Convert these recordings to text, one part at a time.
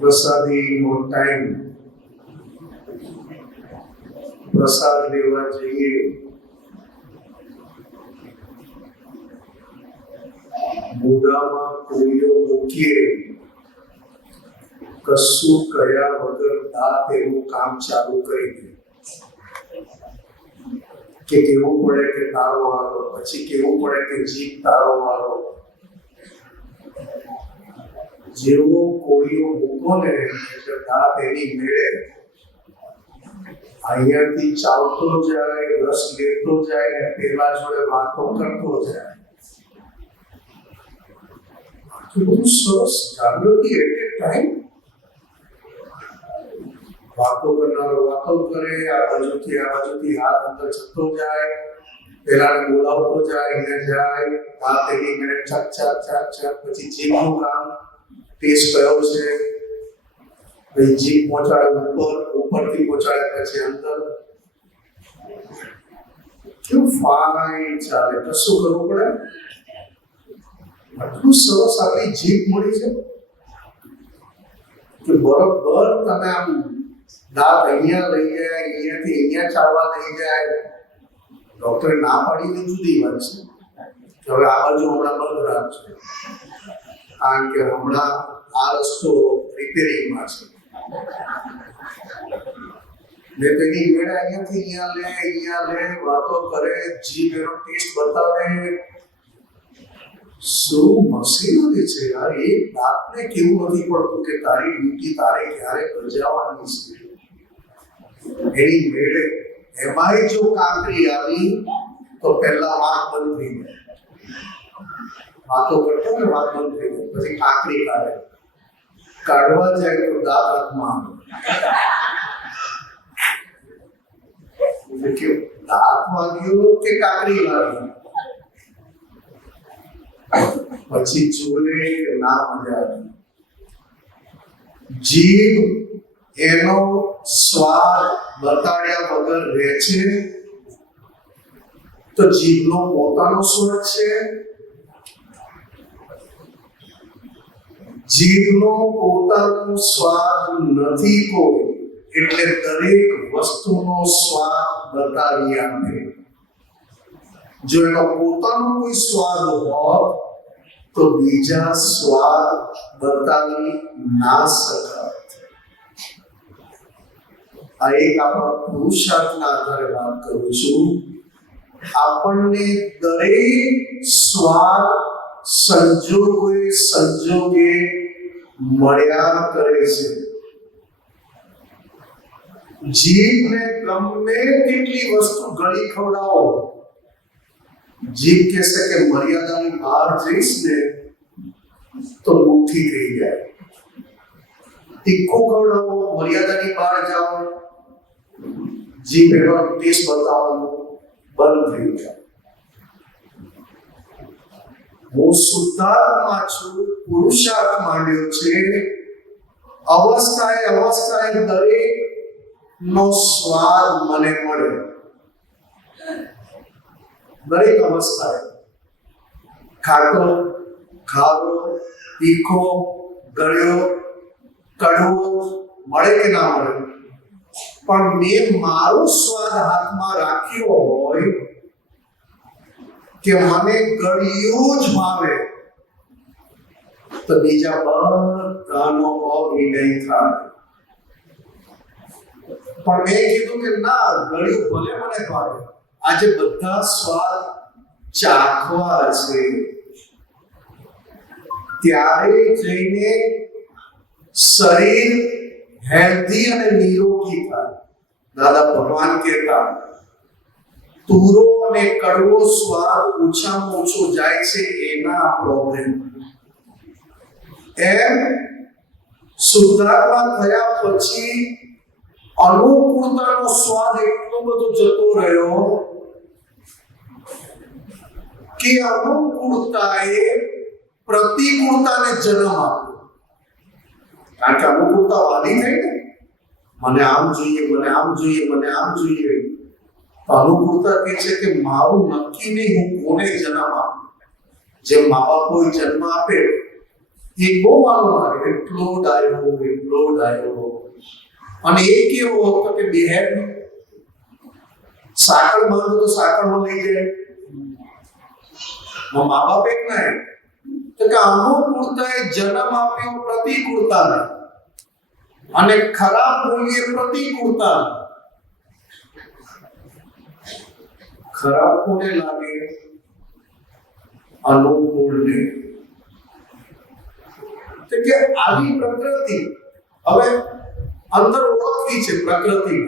પ્રસાદીનો time, પ્રસાદ લેવા જઈએ, મોઢામાં કોળીઓ મૂકીએ, કશું કર્યા વગર દાંત એનું કામ ચાલુ કરી દે કે કેવું પડે કે તારો વારો, પછી કેવું પડે કે જીભ તારો વારો. જેવો કોળીઓ મૂકો ને એટલે દાંત એની મેળે અહીંયાથી ચાલતો જાય, રસ લેતો જાય ને પેલા જોડે વાતો કરતો જાય. આટલું સરસ જાગૃતિ એટ એ ટાઈમ. વાતો કરનારો વાતો કરે, આ બાજુથી હાથ અંદર જતો જાય, પેલાને બોલાવતો જાય, એને જાય, વાત એની મેળે ચક ચક ચક ચક. પછી જીભનું કામ, ટેસ્ટ કયો છે, પછી જીભ પહોંચાડે ઉપર, ઉપરથી પહોંચાડે પછી અંદર. કેવું ફાઇન ચાલે, કશું કરવું પડે. આટલું સરસ આપણી જીભ મળી છે કે બરોબર તમે આમ દાંત અહીંયા લઈ જાય, અહીંયાથી અહીંયા ચાલવા લઈ જાય. ડોક્ટરે ના પાડીને જુદી વાત છે કે હવે આ બાજુ હમણાં બંધ રાખજો, કારણ કે હમણાં આ રસ્તો રિપેરિંગમાં છે. ને તેની મેળે અહીંયાથી અહીંયા લે, વાતો કરે, જીભ એનો ટેસ્ટ બતાવે. શું મશીનરી છે યાર! એ દાંતને કેવું નથી પડતું કે તારી ડ્યુટી તારે ક્યારે બજાવવાની છે. એની મેળે એમાંય જો કાંકરી આવી તો પહેલા વાત બંધ થઈ જાય. વાતો કરતો ને વાત બંધ થઈ જાય, પછી કાંકરી કાઢે. કાઢવા જાય તો દાંત હાથમાં આવે. દાંત વાગ્યો કે કાંકરી વાગી, પછી જોડે ના મજા આવી. જીભ એનો સ્વાદ બતાડ્યા વગર રહે છે તો જીભનો પોતાનો સ્વાદ છે. જીભનો પોતાનો સ્વાદ નથી કોઈ, એટલે દરેક વસ્તુનો સ્વાદ બતાવી આપે. જો એનો પોતાનો કોઈ સ્વાદ હોત તો બીજા સ્વાદ બતાવી ના શકાત. આ એક આપણા પુરુષાર્થના આધારે વાત કરું છું. આપણને દરેક સ્વાદ સંજોગે મળ્યા કરે છે. જીભને ગમે તેટલી વસ્તુ ગળી ખવડાવો, જીભ કહેશે કે મર્યાદાની બહાર જઈશ ને તો મુઠ્ઠી થઈ જાય. તીખું ખવડાવો, મર્યાદાની બહાર જાઓ, જીભ એનો ટેસ્ટ બતાવવાનું બંધ થઈ જાય. હું શુદ્ધાત્મા છું, પુરુષાર્થ માંડ્યો છે. અવસ્થાએ દરેક નો સ્વાદ મને મળે. દરેક અવસ્થાએ ખાટો, ખારો, તીખો, ગળ્યો, કડવો મળે કે ના મળે, પણ મેં મારો સ્વાદ હાથમાં રાખ્યો હોય કે મને ગળ્યું જ ભાવે તો બીજા બધાનો અવિનય થાય. પણ મેં કીધું કે ના, ગળ્યું ભલે મને ભાવે, આજે બધા સ્વાદ ચાખવા છે. ત્યારે જઈને શરીર હેલ્ધી અને નિરોગી થાય. દાદા ભગવાન કહેતા, તુરો અને કડવો સ્વાદ ઓછામાં ઓછો જાય છે એના પ્રોબ્લેમ. એમ શુદ્ધાત્મા થયા પછી અનુકૂળતાનો સ્વાદ એટલો બધો જતો રહ્યો કે અનુકૂળતાએ પ્રતિકૂળતાને જન્મ આપ્યો. કારણ કે અનુકૂળતા વાલી થઈ ને, મને આમ જોઈએ, મને આમ જોઈએ, મને આમ જોઈએ. અનુકૂળતા કહે છે કે મારું નક્કી નહીં હું કોને જન્મ આપું. જે મા બાપ કોઈ જન્મ આપે એક બહુ વાલો લાગે, એટલો ડાયો. અને એક એવો હતો કે બહેન સાકળ બાંધો તો સાકળમાં લઈ જાય. મા બાપ એક ના તો કે અનુકૂળતાએ જન્મ આપ્યો પ્રતિકૂળતાને, અને ખરાબ બોલીએ પ્રતિકૂળતા. ખરાબ કોને લાગે? અનુકૂળને. તો કે આવી પ્રકૃતિ હવે અંદર ઓળખવી છે. પ્રકૃતિ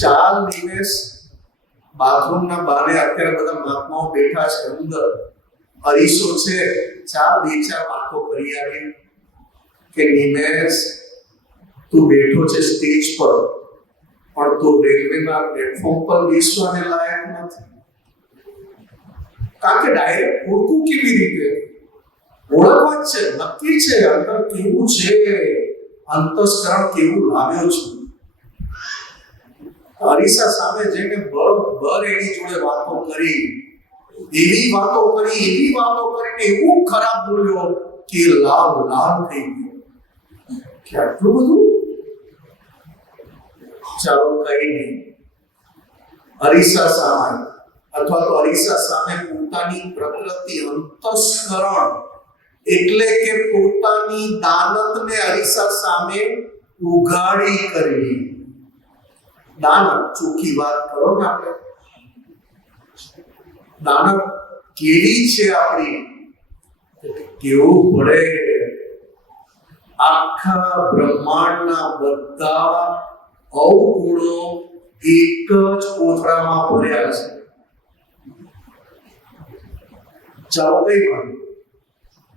ચાલ નિવેશ બાથરૂમના બારે અત્યારે બધા મહાત્માઓ બેઠા છે, અંદર અરીસો છે, ચાલ બે ચાર વાતો કરી આવી કે નિમેશ તું બેઠો છે સ્ટેજ પર, પણ તું રેલવેના પ્લેટફોર્મ પર બેસવાને લાયક નથી. કારણ કે ડાયરેક્ટ ઓળખું કેવી રીતે? ઓળખવા જ છે, નક્કી છે અંદર કેવું છે, અંતસ્કરણ કેવું લાવ્યો છે. અરીસા સામે જઈને બરોબર એની જોડે વાતો કરી, એવી વાતો કરીને એવું ખરાબ બોલ્યો કે લાલ થઈ ગયો. કે આટલું બધું? ચાલો કઈ નહીં. અરીસા સામે અથવા તો અરીસા સામે પોતાની પ્રકૃતિ અંતસ્કરણ એટલે કે પોતાની દાનતને અરીસા સામે ઉઘાડી કરવી. દાનત ચોખ્ખી વાત કરો ને, આપણે દાનત કેવી છે આપણી, કેવું પડે. આખા બ્રહ્માંડના બધા અવગુણો એક જ કોથળામાં ભર્યા છે. ચાલો કઈ વાત.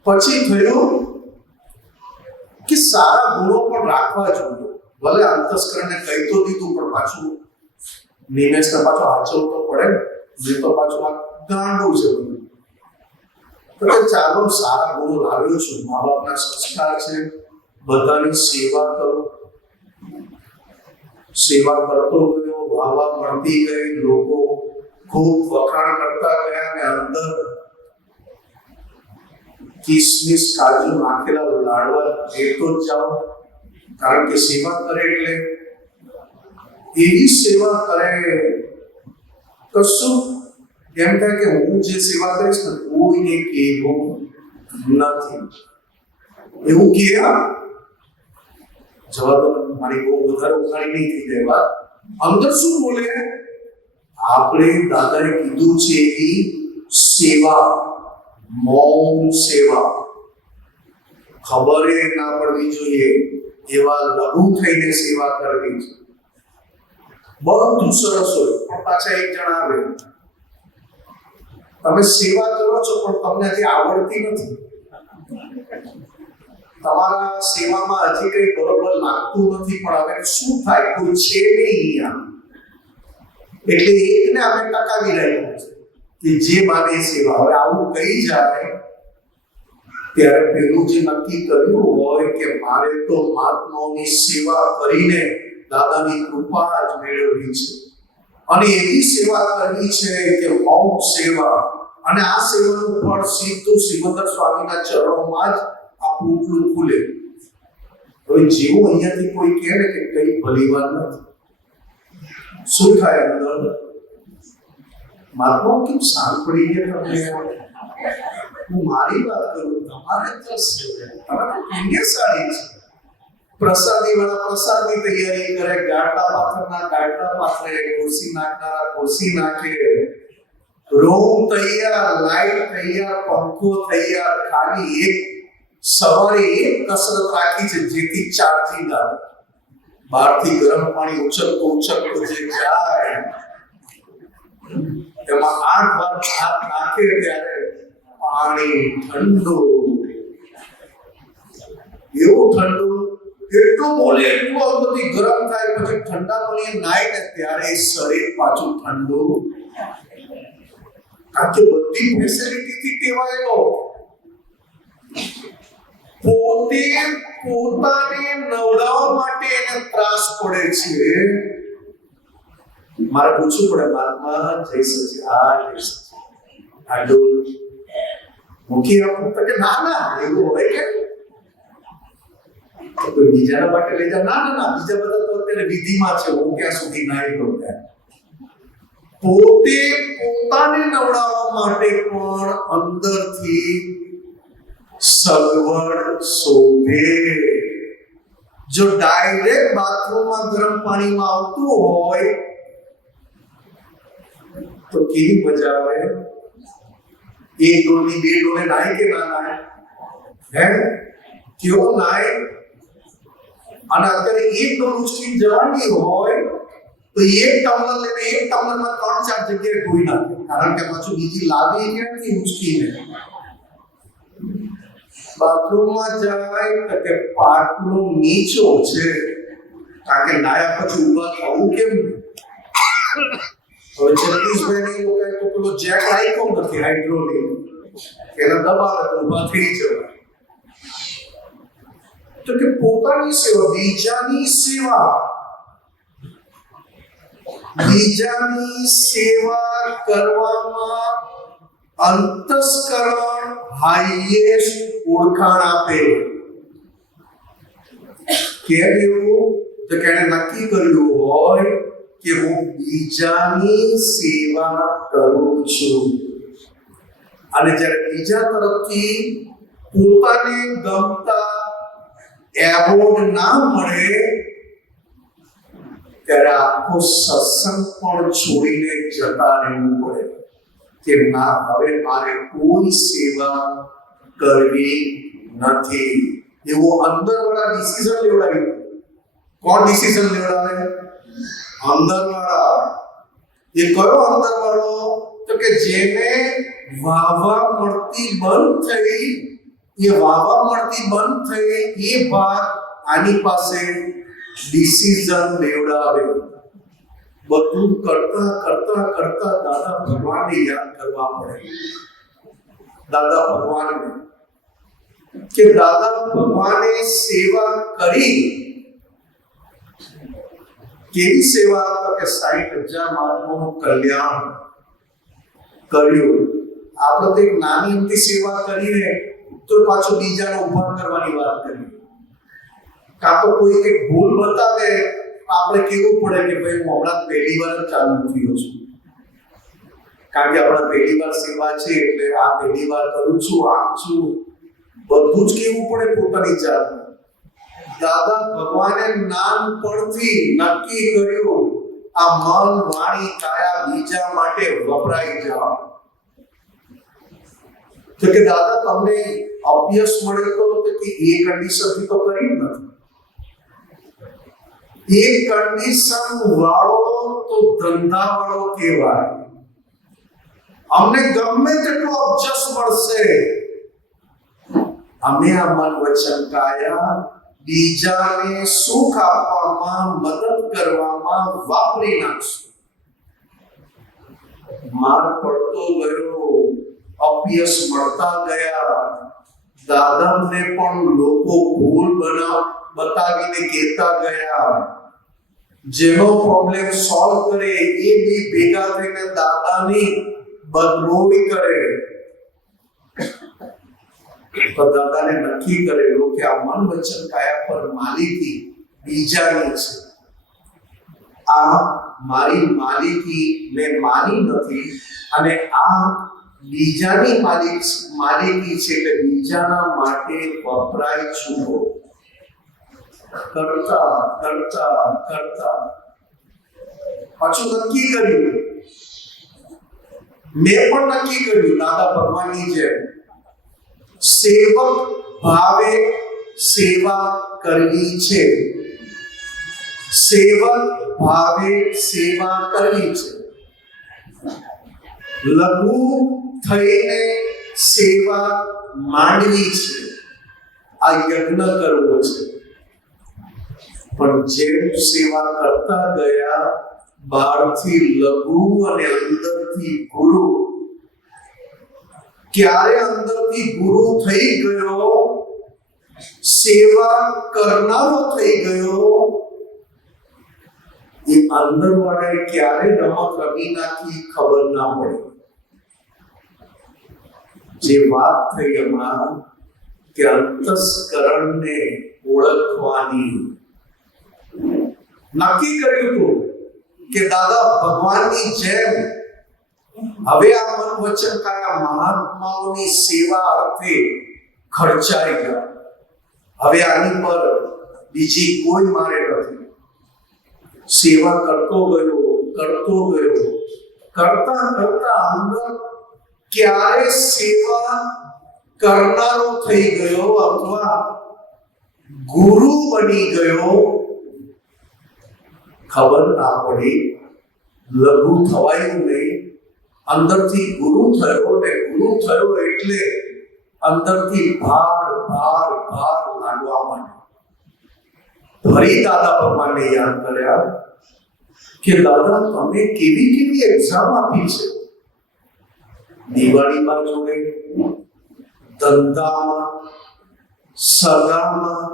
પછી થયું કે સારા ગુણો પણ રાખવા જોઈએ. ભલે અંતસ્કરણને કહી તો દીધું, પણ પાછું નિમેશને પાછો હાચવવું તો પડે ને. જે તો પાછું આ ગાંડું છે બધું. તો ચાલો સારા ગુણો લાવ્યો છું, મા બાપના સંસ્કાર છે, બધાની સેવા કરો. સેવા કરતો ગયો, વાવા મળતી ગઈ, લોકો ખૂબ વખાણ કરતા ગયા, અને અંદર કિસમિસ કાજુ નાખેલા લાડવા લેતો જ જાઓ. કારણ કે સેવા કરે એટલે એવી સેવા કરે, કશું એમ થાય કે હું જે સેવા કરીશ ને કોઈને કહેવું નથી. એવું કે જવા તો મારી બહુ વધારે ઉઘાડી નહીં થઈ જાય વાત. અંદર શું બોલે? આપણે દાદાએ કીધું છે એવી સેવા, મૌન સેવા. ખબર ના પડવી જોઈએ એવા લઘુ થઈને સેવા કરવી છે. બધું સરસ હોય, પણ પાછા એક જણ આવે, તમે સેવા કરો છો પણ તમને હજી આવડતી નથી, તમારા સેવામાં હજી કઈ બરોબર લાગતું નથી, પણ હવે શું થાય, કોઈ છે નહીં અહીંયા. એટલે એકને અમે ટકાવી રહ્યા છે કે જે માને સેવા. હવે આવું કહી જાય ત્યારે પેલું જે નક્કી કર્યું હોય કે મારે તો મહાત્માઓની સેવા કરીને દાદાની કૃપા જ મેળવવી છે, અને એવી સેવા કરવી છે કે મૌન સેવા, અને આ સેવાનું ફળ સીધું સિમંદર સ્વામીના ચરણોમાં જ આ પૂતલું ખુલે. હવે જેવું અહીંયાથી કોઈ કહે ને કે કઈ ભલી વાત નથી, શું થાય અંદર? મહાત્માઓ કેમ શાંત પડી ગયા તમને? હું મારી વાત કરું, તમારે પુણ્યશાળી છે. પ્રસાદી વાળા પ્રસાદની તૈયારી કરે, ગાડલા પાથરના ગાડલા પાથરે, ખુરશી નાખનારા ખુરશી નાખે, રૂમ તૈયાર, લાઈટ તૈયાર, પંખો તૈયાર. ખાલી એક સવારે એક કસરત રાખી છે જેથી ચાર્જિંગ આવે. બહારથી ગરમ પાણી ઉછળતું જે જાય એમાં 8 વાર હાથ નાખે ત્યારે પાણી ઠંડુ, એવું ઠંડુ, એટલું બોલે એટલું અંદરથી ગરમ થાય. પછી ઠંડા પાણી નાય ને ત્યારે શરીર પાછું ઠંડુ. કારણ કે બધી ફેસિલિટીથી ટેવાયેલો, પોતે પોતાને નવડાવવા માટે એને ત્રાસ પડે છે. મારે પૂછવું પડે, મહાત્મા જય સચિદાનંદ, મૂકી આપું તો કે ના ના એવું હોય કે કોઈ બીજાના માટે લઈ જાવ ના ના ના બીજા બધા તો અત્યારે વિધિમાં છે હું ક્યાં સુધી ના એટલો પોતે પોતાને નવડાવવા માટે પણ અંદરથી સગવડ શોધે જો ડાયરેક્ટ બાથરૂમમાં ગરમ પાણીમાં આવતું હોય તો કેવી મજા આવે એક ડોલની બે ડોલે નાય કે ના નાય હે કેવો નાય અને અત્યારે એક ડોલ ઉચકી જવાની હોય તો એક ટમ્બલર લઈને એક ટમ્બલરમાં 3-4 જગ્યાએ ધોઈ નાખે કારણ કે પાછું બીજી લાવી ક્યાંથી ઉચકીને બાથરૂમમાં જાય તો કે પાટલો નીચો છે કારણ કે નાયા પછી ઊભા થવું કેમ હવે જગદીશભાઈ એ લોકોએ તો પેલો જેક રાખ્યો નથી હાઇડ્રોલિક એના દબાવે તો ઊભા થઈ જવાય તો કે પોતાની સેવા બીજાની સેવા કરવામાં અંતસ્કરણ હાઈએસ્ટ ઓળખાણ આપે કેમ એવું તો કે એને નક્કી કર્યું હોય કે હું બીજાની સેવા કરું છું અને જ્યારે બીજા તરફથી પોતાને ગમતા એવોર્ડ ના મળે ત્યારે આખો સત્સંગ પણ છોડીને જતા રહેવું પડે કે ના હવે મારે કોઈ સેવા કરવી નથી એવો અંદરવાળા ડિસિઝન લેવડાવ્યું કોણ ડિસિઝન લેવડાવે અંદરવાળા એ કયો અંદરવાળો તો કે જેને વાવા મળતી બંધ થઈ એ ભાગ આની પાસે ડિસિઝન લેવડાવે બધું કરતા દાદા ભગવાનને યાદ કરવા પડે દાદા ભગવાનને કે દાદા ભગવાને સેવા કરી કેવી સેવા તો કે 60,000 માનવોનું કલ્યાણ કર્યું આપણે તો એક નાની અમથી સેવા કરીને તો પાછું બીજાને ઉભા કરવાની વાત કરી કાં તો કોઈ એક ભૂલ બતાવે આપણે કેવું પડે કે ભાઈ હું હમણાં પહેલી વાર ચાલુ થયો છું કારણ કે આપણા પહેલી વાર સેવા છે એટલે આ પહેલી વાર કરું છું આમ છું બધું જ કેવું પડે પોતાની જાતને દાદા ભગવાને નાનપણથી નક્કી કર્યું આ મન વાણી કાયા બીજા માટે વપરાઈ જાવ તો કે દાદા તમને અભ્યાસ મળે તો કે એ કન્ડિશનથી તો કરી નથી એક કન્ડિશન વાળો તો ધંધા વાળો કહેવાય અમને ગમે તેટલો અભ્યાસ મળશે અમે આ મન વચન કાયા બીજાને સુખ આપવામાં મદદ કરવામાં વાપરી નાખશું માર પડતો ગયો અભ્યાસ મળતા ગયા દાદાને પણ લોકો ભૂલ બતાવીને કહેતા ગયા જેનો પ્રોબ્લેમ સોલ્વ કરે એ બી ભેગા થઈને દાદાની બદનામી કરે તો દાદાને નક્કી કરેલું કે આ મન વચન કાયા પર માલિકી બીજાની છે આ મારી માલિકી મેં માની નથી અને આ બીજાની માલિકી છે એટલે બીજાના માટે વપરાય છું કરતા પાછું નક્કી કર્યું મેં પણ નક્કી કર્યું દાદા ભગવાનની જેમ સેવક ભાવે સેવા કરવી છે સેવક ભાવે સેવા કરવી છે લઘુ થઈને સેવા માંડવી છે આ યજ્ઞ કરવો છે પણ જેમ સેવા કરતા ગયા બહારથી લઘુ અને અંદરથી ગુરુ ક્યારે અંદરથી ગુરુ થઈ ગયો સેવા કરનારો થઈ ગયો એ અંદર વાળાએ ક્યારે રમત રમી નાખી ખબર ના પડી જે વાત થઈ હમણાં કે અંતસ્કરણને ઓળખવાની, નક્કી કર્યું હતું કે દાદા ભગવાનની જેમ હવે આ મન વચન કાયા મહાત્માઓની સેવા અર્થે ખર્ચાઈ ગયા. હવે આની પર બીજી કોઈ મારે નથી. સેવા કરતો ગયો, કરતા કરતા અંદર ક્યારે સેવા કરનારો થઈ ગયો અથવા ગુરુ બની ગયો ખબર ના પડી. લઘુ થવાયું નહીં, અંદરથી ગુરુ થયો ને ગુરુ થયો એટલે અંદરથી ભાર ભાર ભાર લાગવા માંડ્યો. ફરી દાદા ભગવાનને યાદ કર્યા કે દાદા તમે કેવી કેવી એક્ઝામ આપી છે, દિવાળીમાં જોડે, ધંધામાં, સગામાં,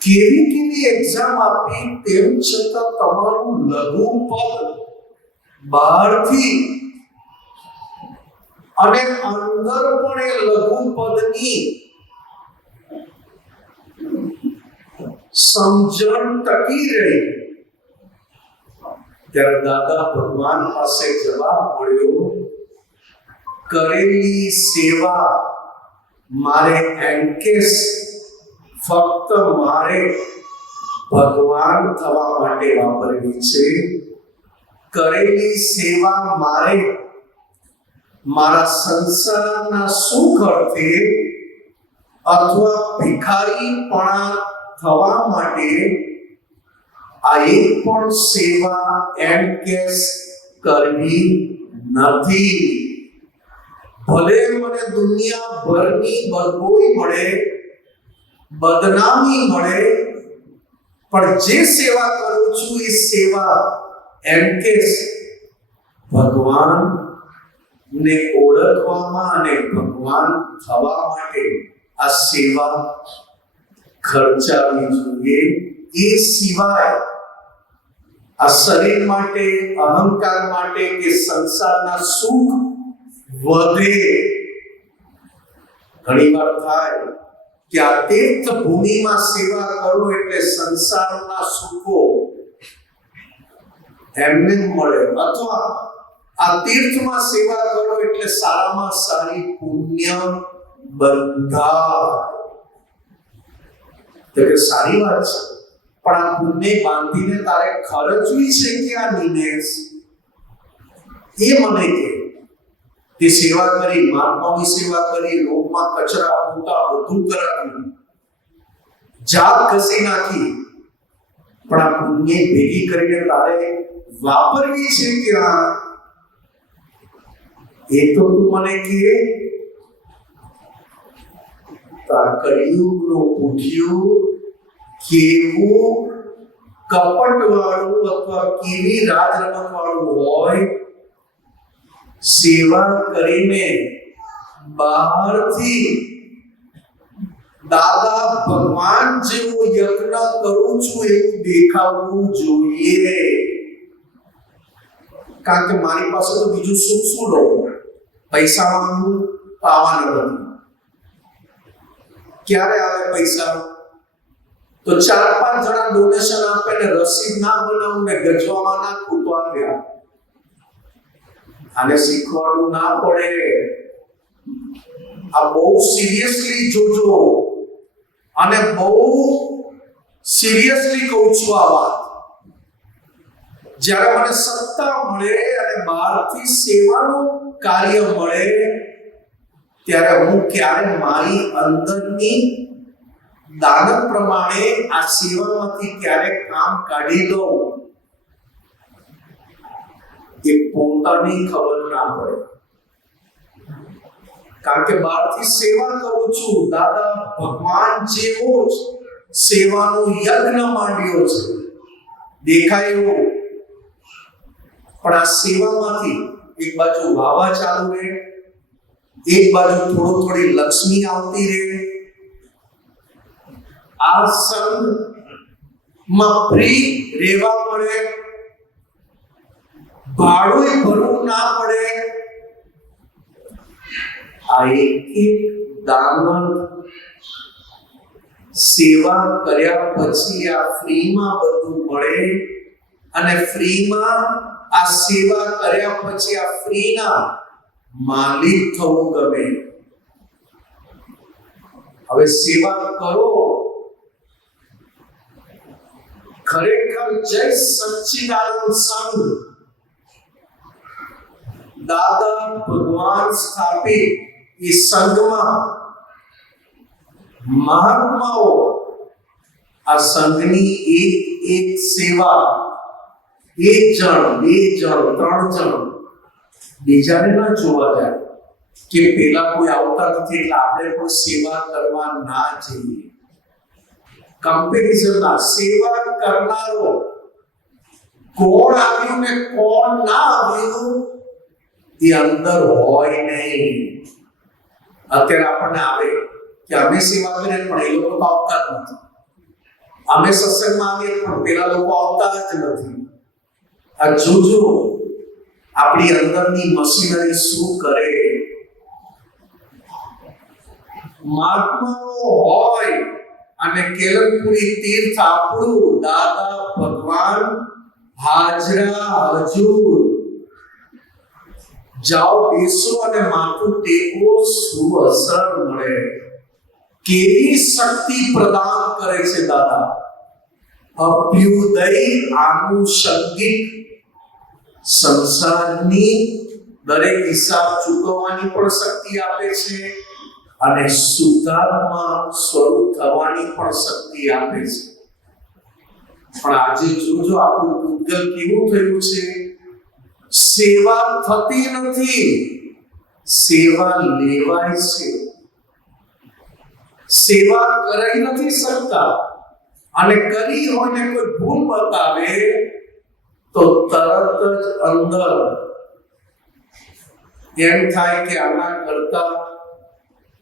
કેવી કેવી એક્ઝામ આપી, તેમ છતાં તમારું લઘુ પદ બહારથી અને અંદર પણ એ લઘુ પદની સમજણ ટકી રહી. ત્યારે દાદા ભગવાન પાસે જવાબ મળ્યો, કરેલી સેવા મારે એન્કેસ ફક્ત મારે ભગવાન થવા માટે વાપરવી છે. કરેલી સેવા મારે મારા સંસારના સુખ અર્થે અથવા ભિખારીપણા થવા માટે આ એક પણ સેવા એન્ડ કેસ કરવી નથી. ભલે મને દુનિયાભરની બદબોઈ મળે, બદનામી મળે, પણ જે સેવા કરું છું એ સેવા એન્ડ કેસ ભગવાન ને ઓળખવામાં અને ભગવાન થવા માટે આ સેવા ખર્ચાવી જોઈએ. એ સિવાય આ શરીર માટે, અહંકાર માટે કે સંસારના સુખ વધે. ઘણી વાર થાય કે આ તીર્થ ભૂમિમાં સેવા કરો એટલે સંસારના સુખો એમને મળે, અથવા આ તીર્થમાં સેવા કરો એટલે સારામાં સારી પુણ્ય બંધાય. તો કે સારી વાત છે, પણ આ પુણ્ય બાંધીને તારે ખર્ચવી છે ક્યાં નિમેષ? એ મને કે તે સેવા કરી, મહાત્માની સેવા કરી, લોકમાં કચરા પોતા બધું કરાવ્યું, જાત ઘસી નાખી, પણ આ પુણ્ય ભેગી કરીને તારે વાપરવી છે ક્યાં? એ તો તું મને કે. કળિયુગનો ઉઠ્યું કેવું કપટ વાળું અથવા કેવી રાજરમત વાળું હોય, સેવા કરીને બહારથી દાદા ભગવાન જેવો યજ્ઞ કરું છું એવું દેખાવું જોઈએ. કારણ કે મારી પાસે તો બીજું સુખ શું રહું? પૈસા માંગું તો આવવાના નથી. ક્યારે આવે પૈસા? તો 4-5 જણા ડોનેશન આપે ને રસીદ ના બનાવું ને ગજવામાં નાખું તો આવ્યા. આને શીખવાડવું ના પડે. આ બહુ સિરિયસલી જોજો અને બહુ સિરિયસલી કહું છું આ વાત. જ્યારે મને સત્તા મળે અને બહારથી સેવાનું કાર્ય મળે ત્યારે હું ક્યારે મારી અંદરની દાનત પ્રમાણે આ સેવામાંથી ક્યારે કામ કાઢી દઉં એ પોતાની ખબર ના પડે. કારણ કે બહારથી સેવા કરું છું, દાદા ભગવાન જેવો જ સેવાનો યજ્ઞ માંડ્યો છે, દેખાય એવો. પણ આ સેવામાંથી એક બાજુ વાવા ચાલુ રહે, એક બાજુ થોડી લક્ષ્મી આવતી રહે. આ સંઘમાં ફ્રી રહેવા પડે, ભાડું ભરવું ના પડે, આ એક દાન સેવા કર્યા પછી આ ફ્રીમાં બધું મળે અને ફ્રીમાં આ સેવા કર્યા પછી આ ફ્રીના માલિક થવું ગમે. હવે સેવા કરો, ખરેખર જય સચ્ચિદાનંદ સંઘ દાદા ભગવાન સ્થાપિત એ સંઘમાં મહાત્માઓ આ સંઘની એક સેવા, એક જણ, બે જણ, ત્રણ જણ બીજાને ના જોવા જાય કે પેલા કોઈ આવતા નથી એટલે આપણે પણ સેવા કરવા ના જઈએ. કમ્પેરિઝન ના, સેવા કરનારો કોણ આવ્યું ને કોણ ના આવ્યું એ અંદર હોય નહીં. અત્યારે આપણને આવે કે અમે સેવા કરીએ પણ એ લોકો તો આવતા જ નથી, અમે સત્સંગમાં આવીએ પણ પેલા લોકો આવતા જ નથી. આ જોજો આપણી અંદરની મશીનરી શું કરે. મહાત્માઓ હોય અને કેલનપુરી તીર્થ આપણું દાદા ભગવાન હાજરા હજુર, જાઓ બેસો અને માથું ટેકો, શું અસર મળે, કેવી શક્તિ પ્રદાન કરે છે દાદા. અભ્યુદય આનુષંગિક સંસારની દરેક હિસાબ ચૂકવવાની પણ શક્તિ આપે છે અને સુધારમાં સ્વરૂપ થવાની પણ શક્તિ આપે છે. પણ આજે જોજો આપણું પૂજ્ય કેવું થયું છે, સેવા થતી નથી, સેવા લેવાય છે. સેવા કરી નથી શકતા અને કરી હોય ને કોઈ ભૂલ બતાવે તો તરત જ અંદર એમ થાય કે આના કરતા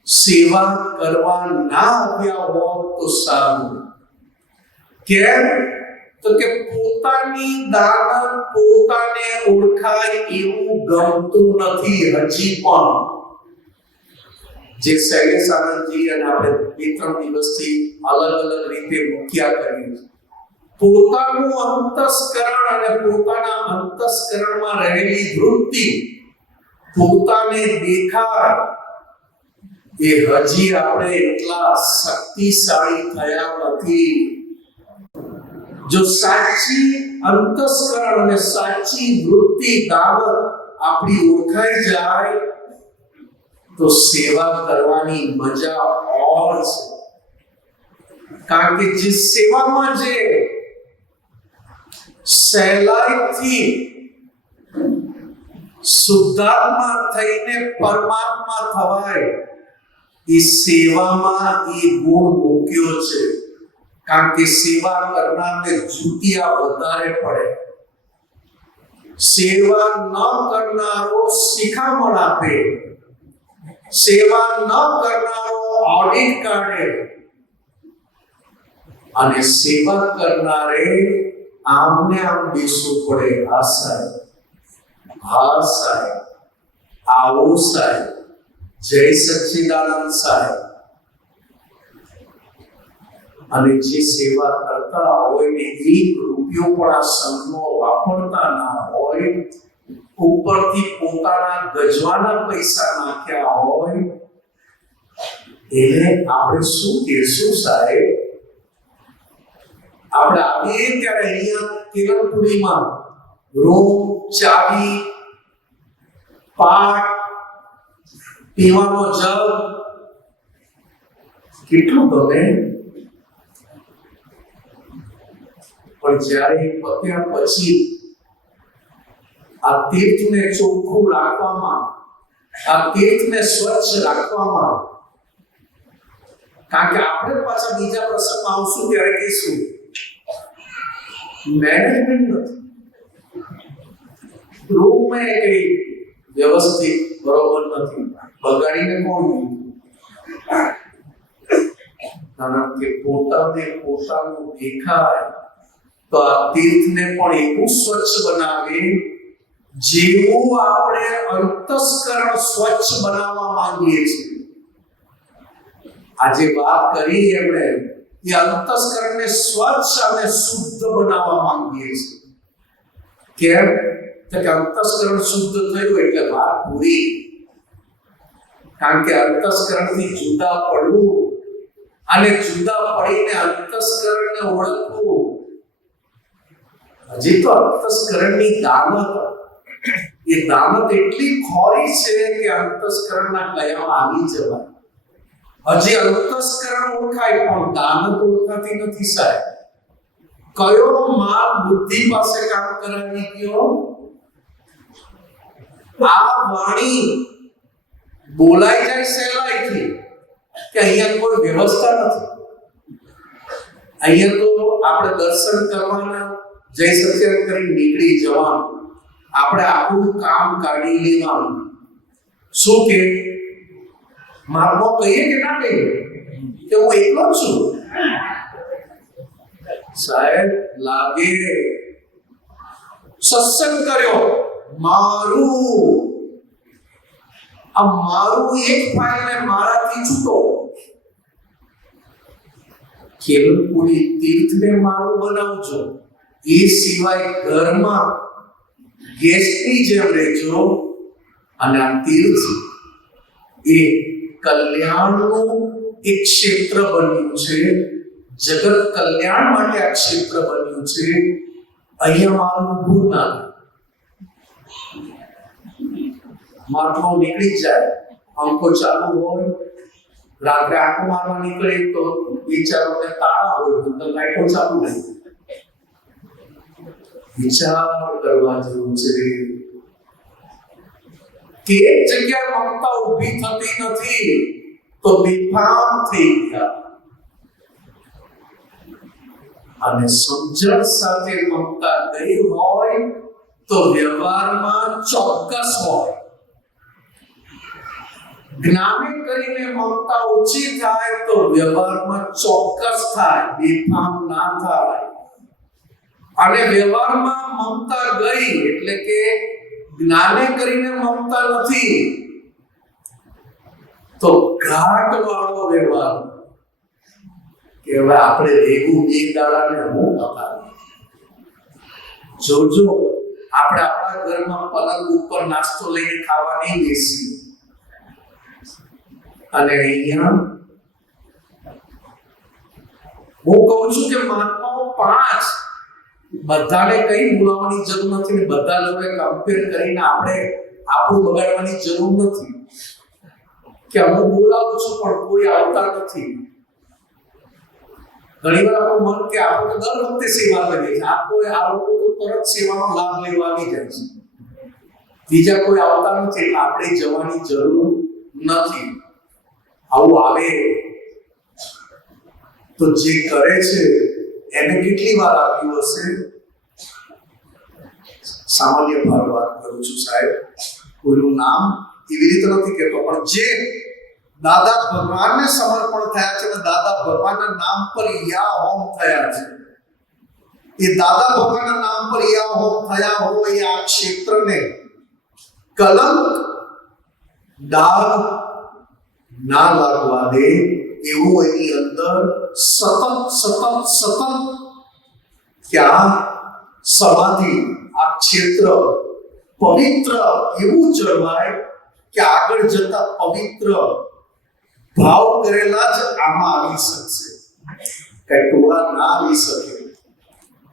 સેવા કરવા ના આવ્યા હોત તો સારું. કેમ? તો કે પોતાની દાનત પોતાને ઓળખાય એવું ગમતું નથી હજી પણ. જે શૈલેષ આનંદજી અને આપણે 2-3 દિવસથી અલગ અલગ રીતે મૂક્યા કરીએ, પોતાનું અંતસ્કરણ અને પોતાના અંતસ્કરણમાં રહેલી વૃત્તિ પોતાને દેખાય, એ હજી આપણે એટલા શક્તિશાળી થયા નથી. જો સાચી અંતસ્કરણ અને સાચી વૃત્તિ દાનત આપણી ઓળખાઈ જાય તો સેવા કરવાની મજા ઓર છે. કારણ કે જે સેવામાં જે સહેલાઈથી શુદ્ધાત્મા થઈને પરમાત્મા થવાય, એ સેવામાં એ ગુણ મૂક્યો છે. કારણ કે સેવા કરનારને જુતિયા વધારે પડે. સેવા ન કરનારો શિખામણ આપે, સેવા ન કરનારો ઓડિટ કાઢે અને સેવા કરનારે આમને આમ બેસવું પડે. હા સાહેબ, હા સાહેબ, આવો સાહેબ, જય સચ્ચિદાનંદ સાહેબ. અને જે સેવા કરતા હોય ને 1 રૂપિયો પણ આ સંઘનો વાપરતા ના હોય, ઉપરથી પોતાના ગજવાના પૈસા નાખ્યા હોય, એને આપણે શું કહેશું સાહેબ? આપણે આવીએ ત્યારે અહીંયા કેલનપુરીમાં રૂમ, ચાવી, પાટ, પીવાનો જગ કેટલું ગમે. પણ જ્યારે પત્યા પછી આ તીર્થને ચોખ્ખું રાખવામાં, આ તીર્થને સ્વચ્છ રાખવામાં, કારણ કે આપણે પાછા બીજા પ્રસંગમાં આવશું ત્યારે કહીશું મેનેજમેન્ટ નથી, રૂમમાં કઈ વ્યવસ્થિત બરોબર નથી, બગાડીને કોણ દીધું? કારણ કે પોતાનું દેખાય તો આ તીર્થને પણ એવું સ્વચ્છ બનાવે જેવું આપણે અંતસ્કરણ સ્વચ્છ બનાવવા માંગીએ છીએ, આજે વાત કરી એમણે એ અંતસ્કરણને સ્વચ્છ અને શુદ્ધ બનાવવા માંગીએ છીએ. કેમ? તો કે અંતસ્કરણ શુદ્ધ થયું એટલે વાત પૂરી. કારણ કે અંતસ્કરણથી જુદા પડવું અને જુદા પડીને અંતસ્કરણને ઓળખવું, હજી તો અંતસ્કરણની દામત, એ દામત એટલી ખોરી છે કે અંતસ્કરણના કયામાં આવી જવાય. હજી અંતસ્કરણ ઓળખાય પણ દામત ઓળખાતી નથી સાહેબ. કયો માલ બુદ્ધિ પાસે કામ કરાવી ગયો? આ વાણી બોલાઈ જાય સહેલાઈથી કે અહીંયા કોઈ વ્યવસ્થા નથી. અહીંયા તો આપણે દર્શન કરવાના, જય સત્યમ કરી નીકળી જવાનું, આપણે આખું કામ કાઢી લેવાનું. શું કે મારમાં કહીએ કે ના કહીએ કે હું એકલો જ છું? સાહેબ લાગે સત્સંગ કર્યો મારું, આ મારું એક ફાઇલ ને મારાથી છૂટો. કેવલ પૂરી તીર્થને મારું બનાવજો, એ સિવાય ઘરમાં ગેસ્ટની જેમ રહેજો. અને આ તીર્થ એ કલ્યાણનું એક ક્ષેત્ર બન્યું છે, જગત કલ્યાણ માટે આ ક્ષેત્ર બન્યું છે. અહીંયા મારું ભૂલ ના થાય. માટલો નીકળી જાય, પંખો ચાલુ હોય, રાત્રે આંખો મારવા નીકળે તો વિચારોને તાળા હોય, અંદર લાઈટો ચાલુ રહી. વિચાર કરવા જેવું છે કે એક જગ્યાએ મમતા ઊભી થતી નથી તો બેફામ થઈ ગયા. અને સમજણ સાથે મમતા ગઈ હોય તો વ્યવહારમાં ચોક્કસ હોય. જ્ઞાને કરીને મમતા ઓછી થાય તો વ્યવહારમાં ચોક્કસ થાય, બેફામ ના થાય. અને વ્યવહારમાં મમતા ગઈ એટલે કે જ્ઞાને કરીને મમતા નથી તો ઘાટ વાળો વ્યવહાર કે હવે આપણે રેગું બે દાડાને હું બતાવી. જોજો આપણે આપણા ઘરમાં પલંગ ઉપર નાસ્તો લઈને ખાવા નહીં બેસી, અને અહીંયા હું કહું છું કે મહાત્માઓ 5 બધાને કઈ બોલાવવાની જરૂર નથી ને બધા જોડે કમ્પેર કરીને આપણે આપણું બગાડવાની જરૂર નથી કે હું બોલાવું છું પણ કોઈ આવતા નથી. ઘણીવાર આપણું મન કે આપણે દર વખતે સેવા કરીએ છીએ, આ લોકો તો તરત સેવાનો લાભ લેવા આવી જાય છે, બીજા કોઈ આવતા નથી એટલે આપણે જવાની જરૂર નથી. આવું આવે તો જે કરે છે એને કેટલી વાર આવ્યું હશે? સામાન્ય વાત કરું છું સાહેબ, કોઈનું નામ એવી રીતે નથી કહેતો, પણ જે દાદા ભગવાનને સમર્પણ થયા છે અને દાદા ભગવાનના નામ પર યા હોમ થયા છે, એ દાદા ભગવાનના નામ પર યા હોમ થયા હોય આ ક્ષેત્રને કલંક ડાઘ ના લાગવા દે એવું એની અંદર સતત ત્યાં સમાધિ આ ક્ષેત્ર પવિત્ર એવું જળવાય કે આગળ જતા પવિત્ર ભાવ કરેલા જ આમાં આવી શકશે, કઈ ટોળા ના આવી શકે.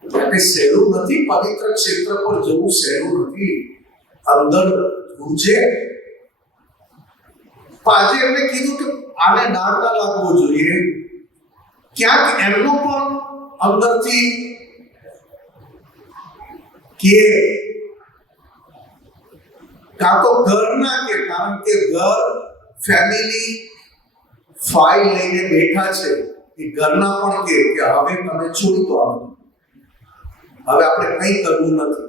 એટલે સહેલું નથી, પવિત્ર ક્ષેત્ર પર જવું સહેલું નથી, અંદર ગુજે. આજે એમને કીધું કે આને ડાઘ ના લાગવો જોઈએ, ક્યાંક એમનો પણ અંદરથી કે કાં તો ઘરના કે કારણ કે ઘર ફેમિલી ફાઇલ લઈને બેઠા છે, એ ઘરના પણ કે હવે તમે છોડી દો, હવે આપણે કંઈ કરવું નથી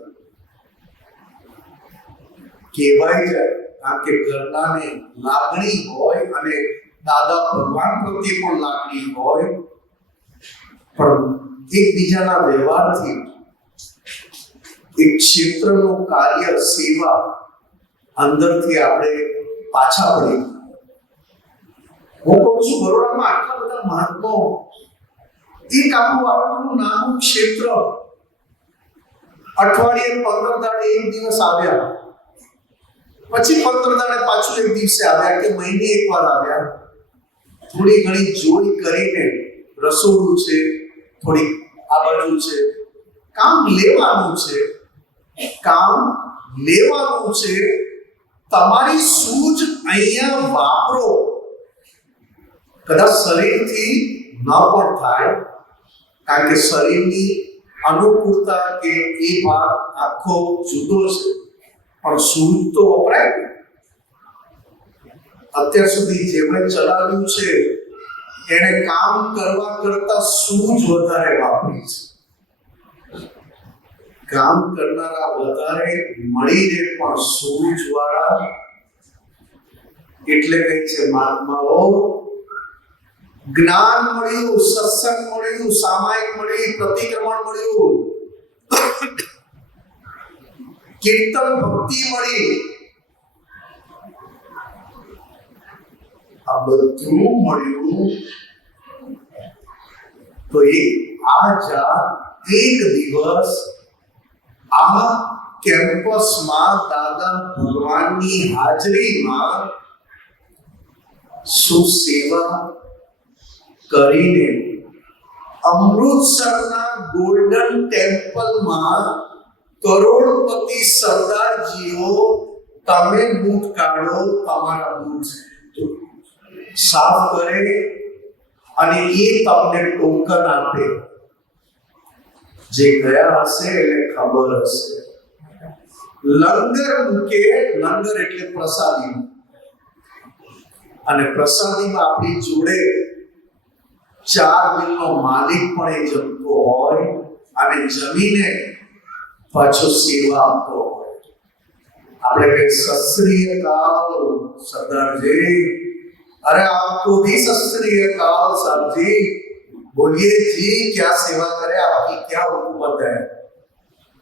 કહેવાય જાય. કારણ કે ઘરનાને લાગણી હોય અને દાદા ભગવાન પ્રત્યે પણ લાગણી હોય, પણ એકબીજાના વ્યવહારથી એક ક્ષેત્રનું કાર્ય સેવા અંદરથી આપણે પાછા પડી. હું કહું છું બરોડામાં આટલા બધા મહાત્માઓ, એક આપણું આટલું નાનું ક્ષેત્ર, અઠવાડિયે 15 દાડે એક દિવસ આવ્યા, પછી 15 દાડે પાછું એક દિવસે આવ્યા, કે મહિને એકવાર આવ્યા, થોડી ઘણી જોઈ કરીને રસોડું છે, થોડી આ બાજુ છે, કામ લેવાનું છે, કામ લેવાનું છે. તમારી સૂઝ અહીંયા વાપરો. કદાચ શરીરથી ન પણ થાય, કારણ કે શરીરની અનુકૂળતા કે એ ભાગ આખો જુદો છે, પણ સૂઝ તો વપરાય. અત્યાર સુધી જેમણે ચલાવ્યું છે એને કામ કરવા કરતા સૂઝ વધારે વાપરી છે. કામ કરનારા વધારે મળીને પણ સૂઝ વાળા, એટલે કહે છે મહાત્માઓ, જ્ઞાન મળ્યું, સત્સંગ મળ્યું, સામાયિક મળી, પ્રતિક્રમણ મળ્યું, કીર્તન ભક્તિ મળી, આ બધું મળ્યું તો આ એક દિવસ આ કેમ્પસમાં દાદા ભગવાનની હાજરીમાં સુસેવા કરીને અમૃતસરના ગોલ્ડન ટેમ્પલમાં કરોડપતિ સરદારજીઓ, તમે બૂટ કાઢો, તમારા બૂટ સાફ કરે અને એ તમને ટોકન આપે. જે ગયા હશે એને ખબર હશે. લંગર મૂકે, લંગર એટલે પ્રસાદી, અને પ્રસાદીમાં આપણી જોડે 4 દિનનો માલિક પણ એ જમતો હોય અને જમીને પાછો સેવા આપતો હોય. આપણે કઈ સત શ્રી અકાલ સરદારજી, अरे आपको भी सत श्री अकाल साहब जी, बोलिए जी क्या सेवा करे, आपकी क्या हुकूमत है.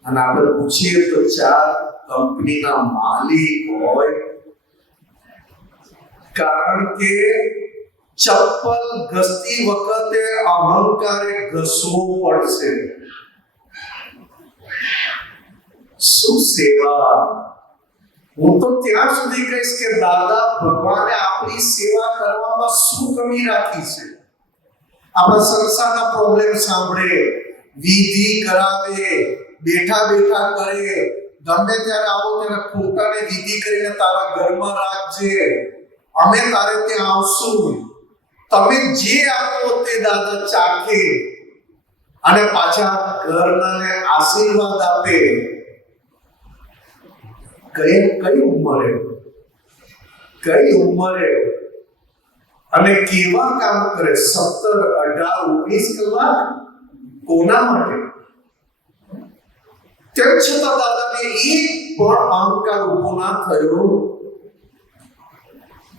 અને આપણે પૂછીએ તો 4 કંપનીના માલિક હોય. કારણ કે ચપ્પલ ઘસતી વખતે અહંકારે ઘસવો પડશે. શું સેવા. હું તો ત્યાં સુધી કહીશ કે દાદા ભગવાને આપણી સેવા કરવામાં શું કમી રાખી છે. આપણા સંસારના પ્રોબ્લેમ સાંભળે, વિધિ કરાવે, બેઠા બેઠા કરે, ગમે ત્યારે આવો ત્યારે ખોટાને વિધિ કરીને તારા ઘરમાં રાખજે, અમે તારે ત્યાં આવશું, તમે જે આપો તે દાદા ચાખે અને પાછા ઘરનાને આશીર્વાદ આપે. કઈ ઉંમરે અને કેવા કામ કરે. 17, 18, 19 કલાક કોના માટે? તેમ છતાં દાદાને એક પણ અહંકાર ઉભો ના થયો.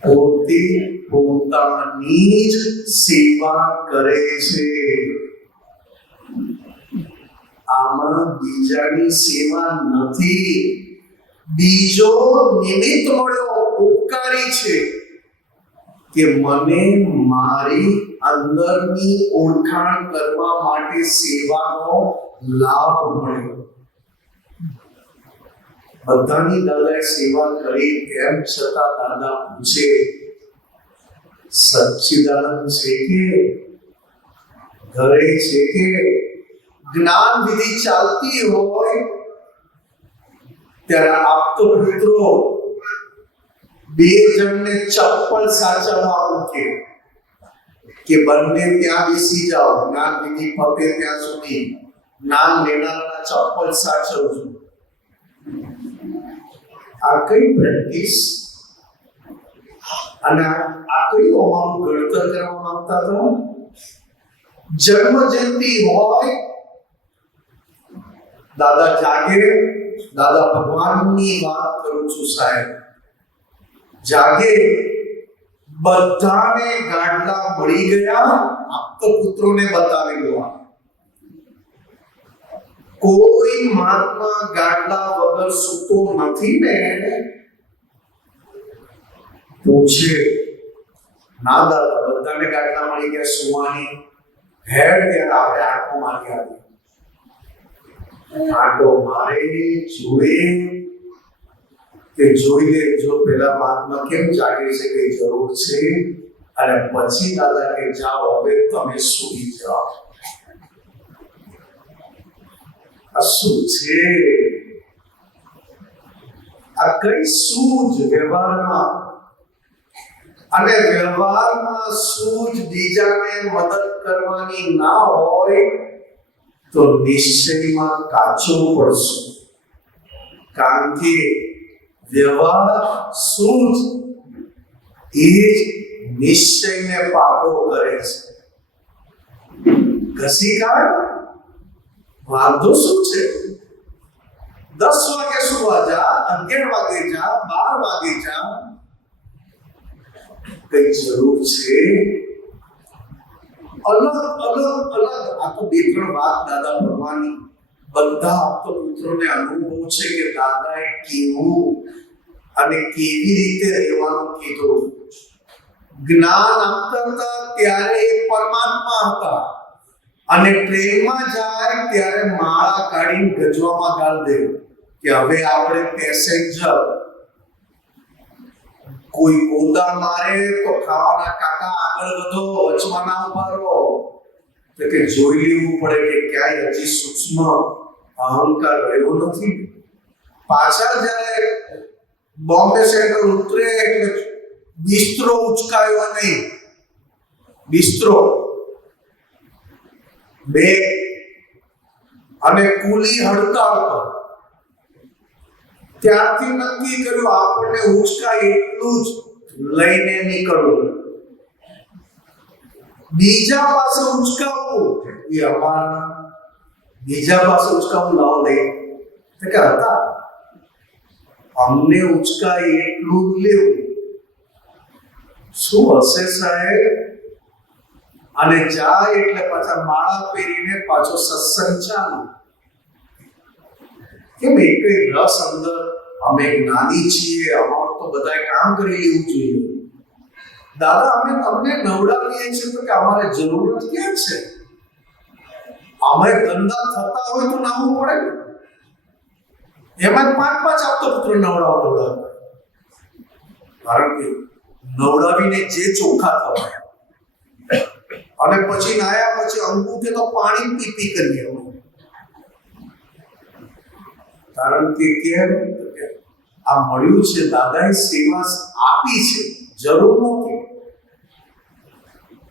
પોતે પોતાની જ સેવા કરે છે. આમાં બીજાની સેવા નથી. બીજો નિમિત્ત મળ્યો, ઉપકારી છે કે મને મારી અંદરની ઓળખાણ કરવા માટે સેવાનો લાભ મળ્યો. બધાની દાદાએ સેવા કરી, તેમ છતાં દાદા પૂછે, સચ્ચિદાનંદ છે કે ઘરે છે કે જ્ઞાન વિધિ ચાલતી હોય ત્યારે આપતો પુત્રો 2 જણને ચપ્પલ સાચવવા મૂકે કે બંને ત્યાં બેસી જાઓ, જ્ઞાન વિધિ પતે ત્યાં સુધી જ્ઞાન લેનારના ચપ્પલ સાચવજો. આ કઈ પ્રેક્ટિસ અને આ કયું અમારું ઘડતર કરવા માંગતા હતા. જન્મ જયંતિ હોય, દાદા જાગે, દાદા ભગવાનની વાત કરું છું સાહેબ, જાગે, બધાને ગાડલા મળી ગયા, આપતો પુત્રોને બતાવેલું. કોઈ મહાત્મા ગાડલા વગર સૂતો નથી ને? પૂછે. ના દાદા, બધાને ગાડલા મળી ગયા સુવાની. હેડ ત્યારે આપણે આંટો મારી આવી. આંટો મારે જોડે કે જોઈ લે જો પેલા મહાત્મા કેમ જાગે છે, કઈ જરૂર છે, અને પછી દાદા કે જાઓ હવે તમે સૂઈ જાઓ. આ શું છે? આ કઈ સૂઝ વ્યવહારમાં, અને વ્યવહારમાં સૂઝ બીજાને મદદ કરવાની ના હોય તો નિશ્ચયમાં કાચો પડશું. કારણ કે વ્યવહાર સૂઝ એ જ નિશ્ચયને પાકો કરે છે. ઘસી કાઢ, વાંધો શું છે? 10 વાગે સુવા જા, 11 વાગે જા, 12 વાગે જા, કઈ જરૂર છે? અલગ અલગ આ તો 2-3 વાત દાદા ભગવાનની બધા આપતો પુત્રોને અનુભવ છે કે દાદાએ કેવું અને કેવી રીતે રહેવાનું કીધું. જ્ઞાન આપતા હતા ત્યારે એ પરમાત્મા હતા, અને ટ્રેનમાં જાય ત્યારે માળા કાઢીને ગજવામાં ગાળ દે કે હવે આપણે પેસેન્જર. કોઈ ગોદા મારે તો ખાવાના કાકા આગળ વધો, વચમાં ના ઉભા રહો. તો કે જોઈ લેવું પડે કે ક્યાંય હજી સૂક્ષ્મ અહંકાર રહ્યો નથી. પાછળ જ્યારે બોમ્બે સેન્ટ્રલ ઉતરે એટલે બિસ્તરો ઉચકાયો નહીં. બિસ્તરો બે અને કુલી હડતાળ પર. ત્યારથી નક્કી કર્યું આપણને ઉચકાય એટલું જ લઈને નીકળવું. બીજા પાસે ઉચકાવવું એ અમારા. બીજા પાસે ઉચકાવવું લાવ દે તો કે હતા અમને ઉચકાય એટલું જ લેવું. શું હશે સાહેબ? અને જાય એટલે પાછા માળા પહેરીને પાછો સત્સંગ ચાલુ. કેમ એક રસ અંદર? અમે જ્ઞાની છીએ, અમારું તો બધાએ કામ કરી લેવું જોઈએ. દાદા અમે તમને નવડાવીએ છીએ તો કે અમારે જરૂરત ક્યાં છે? અમે ગંદા થતા હોય તો નાવું પડે ને. એમાં 5 આપતો પુત્ર નવડાવ. કારણ કે નવડાવીને જે ચોખ્ખા થવાય, અને પછી નાયા પછી અંગૂઠે તો પાણી પીપી કરીએ. કારણ કે કેમ? આ મળ્યું છે, દાદાએ સેવા આપી છે, જરૂર નથી.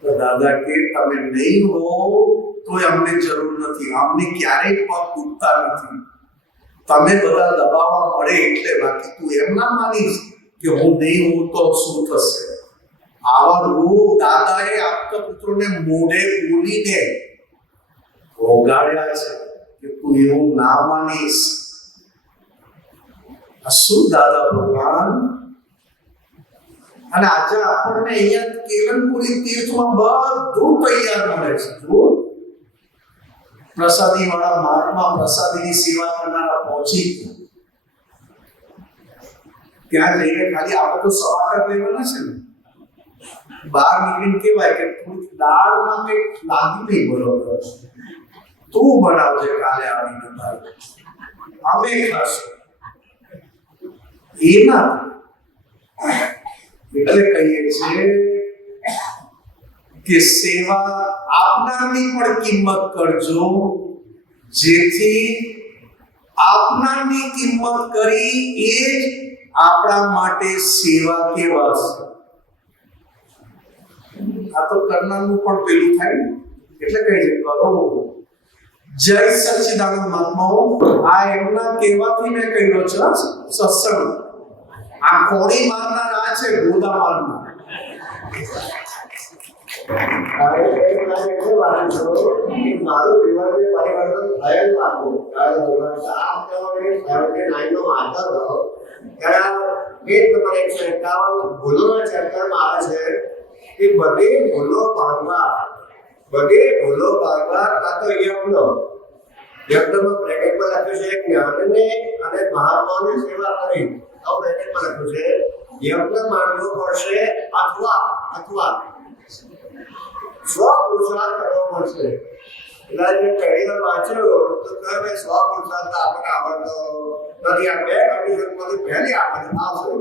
તો દાદા કે તમે નહીં હો તોય અમને જરૂર નથી. અમને ક્યારેય પગ દુખતા નથી. તમે બધા દબાવવા મળે એટલે. બાકી તું એમ ના માનીશ કે હું નહીં હોઉં તો શું થશે? આવા રોગ દાદાએ આપતા પુત્રોને મોઢે બોલીને ભોગાડ્યા છે કે તું એવું ના માનીશ. શું દાદા ભગવાન! અને આજે આપણને અહીંયા કેવલપુરી તીર્થમાં બધું તૈયાર મળે છે. જો પ્રસાદી વાળા મહાત્મા પ્રસાદીની સેવા કરનારા પહોંચી ત્યાં જઈને ખાલી આપણે તો સવાકર લેવાના છે ને. બહાર નીકળીને કેવાય કે થોડીક દાળમાં કંઈક લાગી નહીં બરોબર, તું બનાવજે કાલે આવીને અમે ખાશું. એના એટલે કહીએ છીએ કે સેવા આપનારની પણ કિંમત કરજો, જેથી આપનારની કિંમત કરી એ જ આપણા માટે સેવા કહેવાશે. આ તો કરનારનું પણ પેલું થાય ને. એટલે કહે છે કરો. જય સચ્ચિદાનંદ મહાત્માઓ, આ એમના કહેવાથી મેં કહ્યું છે સત્સંગ. આ કોણી મારનાર આ છે ગોદા મારનાર. મારું વિવાદ પરિવર્તન થયેલ લાગુ આમ કહેવાય નાઈનો માતા હતો ત્યારે પેજ નંબર 151 ભૂલોના ચેપ્ટરમાં આવે છે કે બધી ભૂલો ભાગવા કાં તો યજ્ઞ યજ્ઞમાં બ્રેકેટમાં લખ્યું છે જ્ઞાનને અને મહાત્માની સેવા કરી. તો બ્રેકેટમાં લખ્યું છે યજ્ઞ માનવો પડશે અથવા સ્વ પુરુષાર્થ કરવો પડશે. એટલે જે પહેલી વાંચ્યું તો કહે સ્વ પુરુષાર્થ આપણને આવડતો નથી. આ બે કન્ડિશનમાંથી પહેલી આપણને આવશે,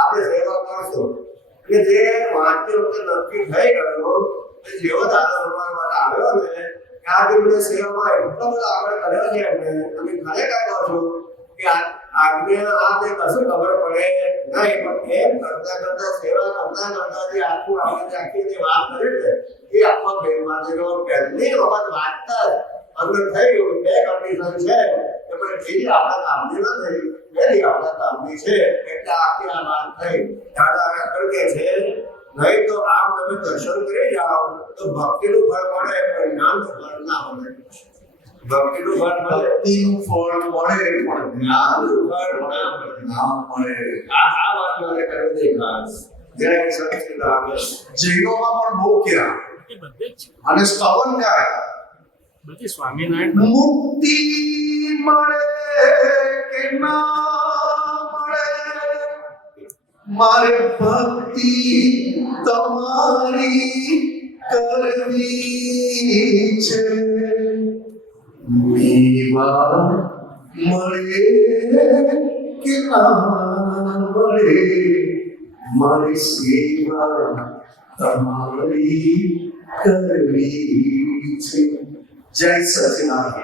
આપણે સેવા કરશું. કે જે વાંચતી વખતે નક્કી થઈ ગયો કે જેવો દાદા ભગવાન માટે આવ્યો ને આ દિવસે સેવામાં એટલો બધો આગળ કર્યો છે એમને. તમે ખરેખર કહો છો કે આજ્ઞા આ તે કશું ખબર પડે નહીં, પણ એમ કરતા સેવા કરતા જે આખું આપણે આખી જે વાત કરી છે એ આખો બેમાંથી પહેલી વખત વાંચતા અંદર થઈ ગયું. બે કન્ડિશન છે કે મને બીજી આપણા કામની ન થઈ, પહેલી આપણા કામની છે એટલે આખી આ વાત થઈ. દાદા આગળ કે છે નહીં તો આમ તમે દર્શન કરી જાઓ તો ભક્તિનું ફળ મળે પણ જ્ઞાનનું ફળ ના મળે. ભક્તિનું ફળ મળે, ભક્તિનું ફળ મળે પણ જ્ઞાનનું ફળ ના મળે. આ વાત મને કરી દે ખાસ. જય સચ્ચિદાનંદ. જૈનોમાં પણ બહુ ક્યાં એ બધે જ છે. અને સ્તવન ગાય બધી સ્વામિનારાયણ મુક્તિ મળે કે ના મળે મારે ભક્તિ તમારી કરવી છે. મેવા મળે કે ના મળે મારી સેવા તમારી કરવી છે. જય સચિદાનંદ.